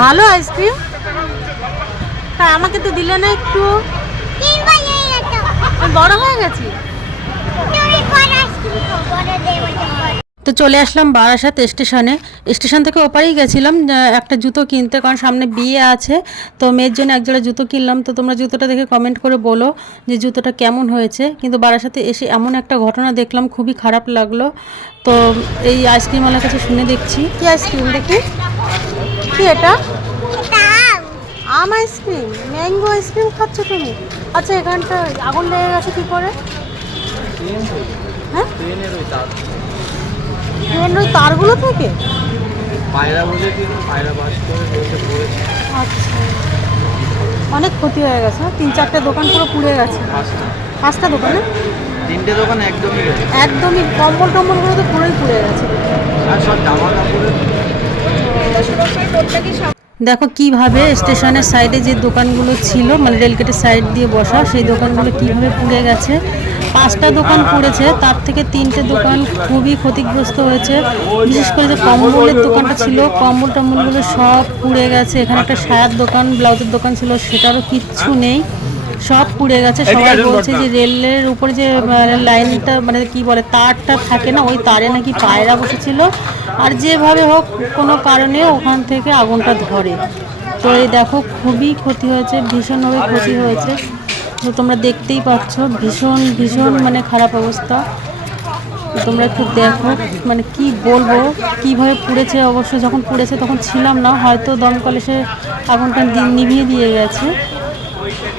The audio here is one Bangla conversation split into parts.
ভালো আইসক্রিম? তা আমাকে তো দিলে না একটু। বড় হয়ে গেছি। তো চলে আসলাম বারাসাত স্টেশনে। স্টেশন থেকে ওপারেই গেছিলাম একটা জুতো কিনতে, কারণ সামনে বিয়ে আছে। তো মেয়ের জন্য একজোড়া জুতো কিনলাম। তো তোমরা জুতোটা দেখে কমেন্ট করে বলো যে জুতোটা কেমন হয়েছে। কিন্তু বারাসাতে এসে এমন একটা ঘটনা দেখলাম, খুবই খারাপ লাগলো। তো এই আইসক্রিমওয়ালার কাছে শুনে দেখছি। কি আইসক্রিম দেখি? কি এটা? আম আইসক্রিম, ম্যাঙ্গো আইসক্রিম খাচ্ছ তুমি? আচ্ছা, এখানটা আগুন লেগে গেছে কি করে? হ্যাঁ, ট্রেন ওই তারগুলো থেকে? আচ্ছা, অনেক ক্ষতি হয়ে গেছে। 3-4টে দোকান পুরো পুড়ে গেছে। 5টা দোকানে? 3টে দোকান একদমই কম্বল টম্বলগুলো তো পুরোই পুড়ে গেছে। দেখো কিভাবে স্টেশনের সাইডে যে দোকানগুলো ছিল, মানে রেলগেটের সাইড দিয়ে বসা, সেই দোকানগুলো কিভাবে পুড়ে গেছে। 5টা দোকান পুড়েছে, তার থেকে 3টে দোকান খুবই ক্ষতিগ্রস্ত হয়েছে। বিশেষ করে যে কম্বলের দোকানটা ছিল, কম্বল টম্বলগুলো সব পুড়ে গেছে। এখানে একটা সায়ার দোকান, ব্লাউজের দোকান ছিল, সেটারও কিচ্ছু নেই, সব পুড়ে গেছে। সবাই বলছে যে রেলের উপরে যে লাইনটা, মানে কি বলে, তারটা থাকে না, ওই তারে নাকি পায়রা বসেছিল, আর যেভাবে হোক কোনো কারণে ওখান থেকে আগুনটা ধরে। তো এই দেখো খুবই ক্ষতি হয়েছে, ভীষণভাবে ক্ষতি হয়েছে। তো তোমরা দেখতেই পাচ্ছ, ভীষণ ভীষণ মানে খারাপ অবস্থা। তোমরা একটু দেখো, মানে কি বলবো কিভাবে পুড়েছে। অবশ্য যখন পুড়েছে তখন ছিলাম না, হয়তো দমকল এসে আগুনটা নিভিয়ে দিয়ে গেছে।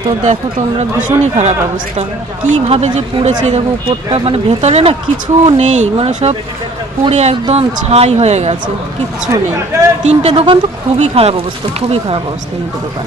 তো দেখো তোমরা, ভীষণই খারাপ অবস্থা, কিভাবে যে পুড়েছে। দেখো উপরটা, মানে ভেতরে না কিছু নেই, মানে সব পুড়ে একদম ছাই হয়ে গেছে, কিচ্ছু নেই। 3টে দোকান তো খুবই খারাপ অবস্থা, খুবই খারাপ অবস্থা 3টে দোকান।